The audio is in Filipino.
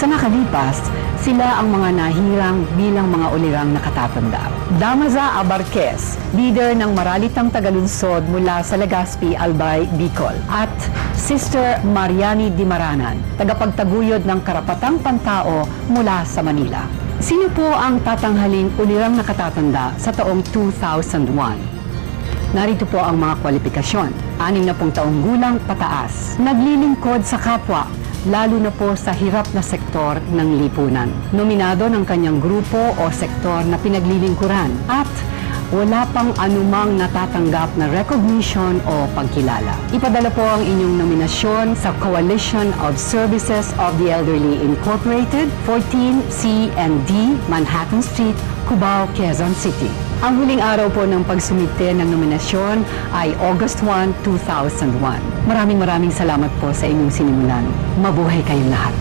Sa nakalipas, sila ang mga nahirang bilang mga ulirang nakatatanda. Damaza Abarquez, leader ng Maralitang Tagalunsod mula sa Legazpi, Albay, Bicol. At Sister Mariani Dimaranan, tagapagtaguyod ng Karapatang Pantao mula sa Manila. Sino po ang tatanghalin ulirang nakatatanda sa taong 2001? Narito po ang mga kwalifikasyon. 60 taong gulang pataas. Naglilingkod sa kapwa, lalo na po sa hirap na sektor ng lipunan. Nominado ng kanyang grupo o sektor na pinaglilingkuran at wala pang anumang natatanggap na recognition o pagkilala. Ipadala po ang inyong nominasyon sa Coalition of Services of the Elderly Incorporated, 14 C and D, Manhattan Street, Cubao, Quezon City. Ang huling araw po ng pagsumite ng nominasyon ay August 1, 2001. Maraming salamat po sa inyong sinimulan. Mabuhay kayong lahat.